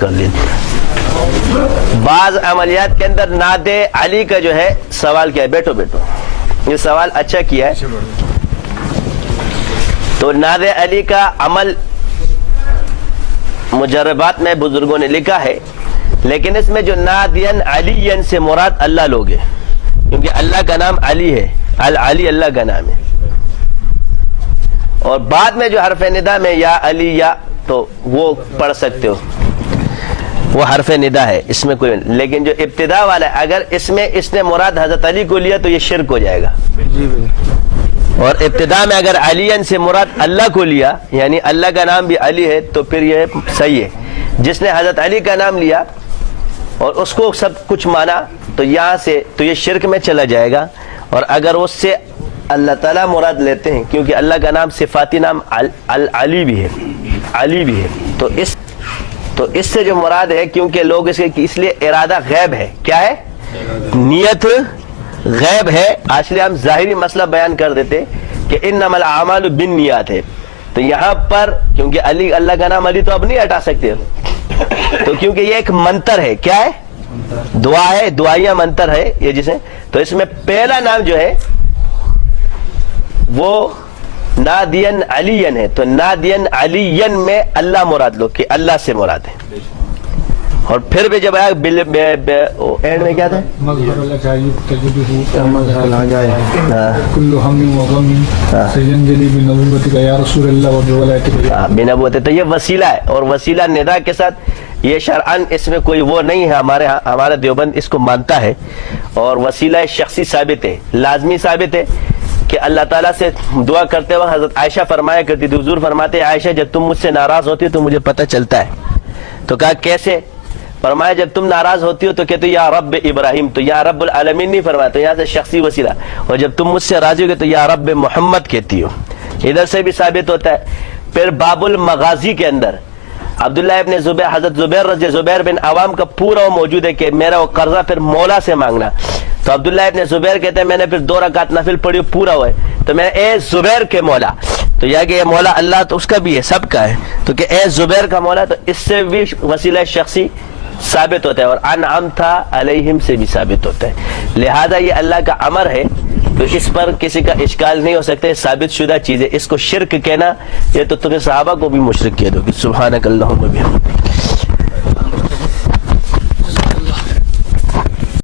کر لی. بعض عملیات کے اندر نعت علی کا جو ہے سوال کیا ہے. بیٹھو بیٹھو, یہ سوال اچھا کیا ہے. تو نعت علی کا عمل مجربات میں بزرگوں نے لکھا ہے, لیکن اس میں جو نادین علی سے مراد اللہ لوگ ہیں, کیونکہ اللہ کا نام علی ہے, العلی اللہ کا نام ہے. اور بعد میں جو حرف ندا میں یا علی یا, تو وہ پڑھ سکتے ہو, وہ حرف ندا ہے, اس میں کوئی. لیکن جو ابتدا والا ہے, اگر اس میں اس نے مراد حضرت علی کو لیا تو یہ شرک ہو جائے گا. اور ابتدا میں اگر علی سے مراد اللہ کو لیا, یعنی اللہ کا نام بھی علی ہے, تو پھر یہ صحیح ہے. جس نے حضرت علی کا نام لیا اور اس کو سب کچھ مانا, تو یہاں سے تو یہ شرک میں چلا جائے گا. اور اگر اس سے اللہ تعالیٰ مراد لیتے ہیں, کیونکہ اللہ کا نام صفاتی نام علی بھی ہے, علی بھی ہے, تو اس سے جو مراد ہے, کیونکہ لوگ اس لیے ارادہ غیب ہے. کیا ہے؟ نیت غیب ہے. آج لیے ہم ظاہری مسئلہ بیان کر دیتے کہ انما الاعمال بالنیات ہے. تو یہاں پر کیونکہ علی, اللہ کا نام علی تو اب نہیں ہٹا سکتے, تو کیونکہ یہ ایک منتر ہے. کیا ہے؟ دعا ہے, دعائیہ منتر ہے یہ جسے. تو اس میں پہلا نام جو ہے وہ نادین علین ہے. تو نادین علین میں اللہ مراد لو, کہ اللہ سے مراد ہے. اور پھر بھی جب اینڈ میں کیا تھا, بنبوت, تو یہ وسیلہ ہے. اور وسیلہ ندا کے ساتھ یہ شرعاً اس میں کوئی وہ نہیں ہے. ہمارا دیوبند اس کو مانتا ہے. اور وسیلہ شخصی ثابت ہے, لازمی ثابت ہے, کہ اللہ تعالیٰ سے دعا کرتے وقت حضرت عائشہ فرمایا کرتی تھی, حضور فرماتے ہیں عائشہ جب تم مجھ سے ناراض ہوتی ہو تو مجھے پتہ چلتا ہے. تو کہا کیسے؟ فرمایا جب تم ناراض ہوتی ہو تو کہتے یا رب ابراہیم, تو یا رب العالمین نہیں فرمایا, تو یہاں سے شخصی وسیلہ. اور جب تم مجھ سے راضی ہو تو یا رب محمد کہتی ہو, ادھر سے بھی ثابت ہوتا ہے. پھر باب المغازی کے اندر عبداللہ ابن زبیر, حضرت زبیر بن عوام کا پورا وہ موجود ہے کہ میرا وہ قرضہ پھر مولا سے مانگنا. تو عبداللہ ابن زبیر کہتے ہیں میں نے پھر 2 رکعت نفل پڑھی, پورا ہوئے, تو میں اے زبیر کے مولا, تو یہ کہ یہ مولا اللہ تو اس کا بھی ہے, سب کا ہے, تو کہ اے زبیر کا مولا, تو اس سے بھی وسیلہ شخصی ثابت ہوتا ہے. اور انعمتا علیہم سے بھی ثابت ہوتا ہے. لہذا یہ اللہ کا امر ہے, تو اس پر کسی کا اشکال نہیں ہو سکتا. ثابت شدہ چیز ہے. اس کو شرک کہنا یہ تو تمہیں صحابہ کو بھی مشرک کہہ دو گے. سبحانک اللہم و بحمدک.